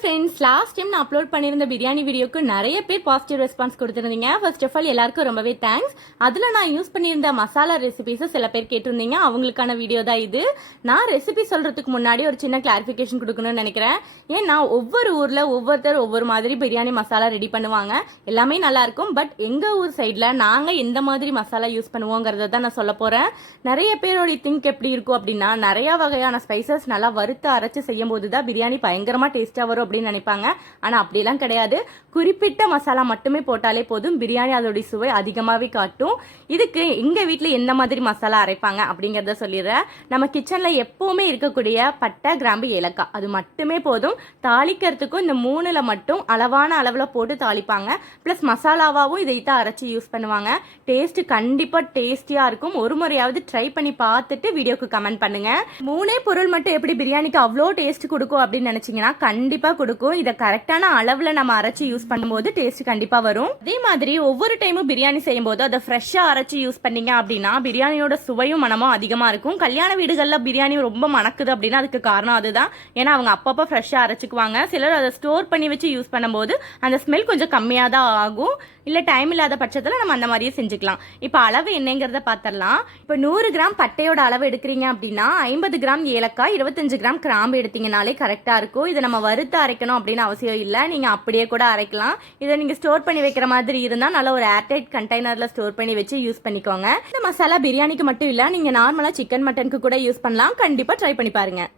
Friends, last time நான் upload பண்ணியிருந்த பிரியாணி வீடியோக்கு நிறைய பேர் பாசிட்டிவ் ரெஸ்பான்ஸ் கொடுத்துருந்தீங்க. ஃபர்ஸ்ட் ஆஃப் ஆல் எல்லாருக்கும் ரொம்பவே தேங்க்ஸ். அதில் நான் யூஸ் பண்ணியிருந்த மசாலா ரெசிபிஸை சில பேர் கேட்டிருந்தீங்க. அவங்களுக்கான வீடியோ தான் இது. நான் ரெசிபி சொல்கிறதுக்கு முன்னாடி ஒரு சின்ன கிளாரிஃபிகேஷன் கொடுக்கணும்னு நினைக்கிறேன். ஏன்னா ஒவ்வொரு ஊரில் ஒவ்வொருத்தர் ஒவ்வொரு மாதிரி பிரியாணி மசாலா ரெடி பண்ணுவாங்க. எல்லாமே நல்லாயிருக்கும். பட் எங்கள் ஊர் சைடில் நாங்கள் எந்த மாதிரி மசாலா யூஸ் பண்ணுவோங்கிறத தான் நான் சொல்ல போகிறேன். நிறைய பேரோட திங்க் எப்படி இருக்கும் அப்படின்னா, நிறையா வகையான ஸ்பைசஸ் நல்லா வறுத்து அரைச்சி செய்யும் போது தான் பிரியாணி பயங்கரமாக டேஸ்ட்டாக வரும் அப்படின்னு நினைப்பாங்க. ஆனால் அப்படிலாம் கிடையாது. குறிப்பிட்ட மசாலா மட்டுமே போட்டாலே போதும், பிரியாணி அதோடைய சுவை அதிகமாகவே காட்டும். இதுக்கு எங்கள் வீட்டில் எந்த மாதிரி மசாலா அரைப்பாங்க அப்படிங்கிறத சொல்லிடுறேன். நம்ம கிச்சனில் எப்போவுமே இருக்கக்கூடிய பட்டை, கிராம்பு, ஏலக்காய் அது மட்டுமே போதும். தாளிக்கிறதுக்கும் இந்த மூணில் மட்டும் அளவான அளவில் போட்டு தாளிப்பாங்க. ப்ளஸ் மசாலாவாகவும் இதை தான் அரைச்சி யூஸ் பண்ணுவாங்க. டேஸ்ட்டு கண்டிப்பாக டேஸ்டியாக இருக்கும். ஒரு முறையாவது ட்ரை பண்ணி பார்த்துட்டு வீடியோக்கு கமெண்ட் பண்ணுங்கள். மூணே பொருள் மட்டும் எப்படி பிரியாணிக்கு அவ்வளோ டேஸ்ட் கொடுக்கும் அப்படின்னு நினச்சிங்கன்னா கண்டிப்பாக கொடுக்கும். இதை கரெக்டான அளவில் நம்ம அரைச்சி யூஸ் பண்ணும்போது டேஸ்ட் கண்டிப்பாக வரும். அதே மாதிரி ஒவ்வொரு டைமும் பிரியாணி செய்யும் போது அதை ஃப்ரெஷ்ஷாக அரைச்சி யூஸ் பண்ணீங்க அப்படின்னா பிரியாணியோட சுவையும் மனமும் அதிகமாக இருக்கும். கல்யாண வீடுகளில் பிரியாணி ரொம்ப மணக்குது அப்படின்னா அதுக்கு காரணம் அதுதான். ஏன்னா அவங்க அப்பப்போ ஃப்ரெஷ்ஷாக அரைச்சிக்குவாங்க. சிலர் அதை ஸ்டோர் பண்ணி வச்சு யூஸ் பண்ணும்போது அந்த ஸ்மெல் கொஞ்சம் கம்மியாக தான் ஆகும். இல்லை டைம் இல்லாத பட்சத்தில் நம்ம அந்த மாதிரியே செஞ்சுக்கலாம். இப்போ அளவு என்னங்கிறத பார்த்துடலாம். இப்போ 100 கிராம் பட்டையோட அளவு எடுக்கிறீங்க அப்படின்னா 50 கிராம் ஏலக்காய், 25 கிராம் கிராம்பு எடுத்தீங்கனாலே கரெக்டாக இருக்கும். இதை நம்ம வறுத்து அரைக்கணும் அப்படின்னு அவசியம் இல்லை. நீங்கள் அப்படியே கூட அரைக்கலாம். இதை நீங்கள் ஸ்டோர் பண்ணி வைக்கிற மாதிரி இருந்தால் நல்ல ஒரு ஏர்டைட் கண்டெய்னரில் ஸ்டோர் பண்ணி வச்சு யூஸ் பண்ணிக்கோங்க. இந்த மசாலா பிரியாணிக்கு மட்டும் இல்லை, நீங்கள் நார்மலாக சிக்கன் மட்டனுக்கு கூட யூஸ் பண்ணலாம். கண்டிப்பாக ட்ரை பண்ணி பாருங்கள்.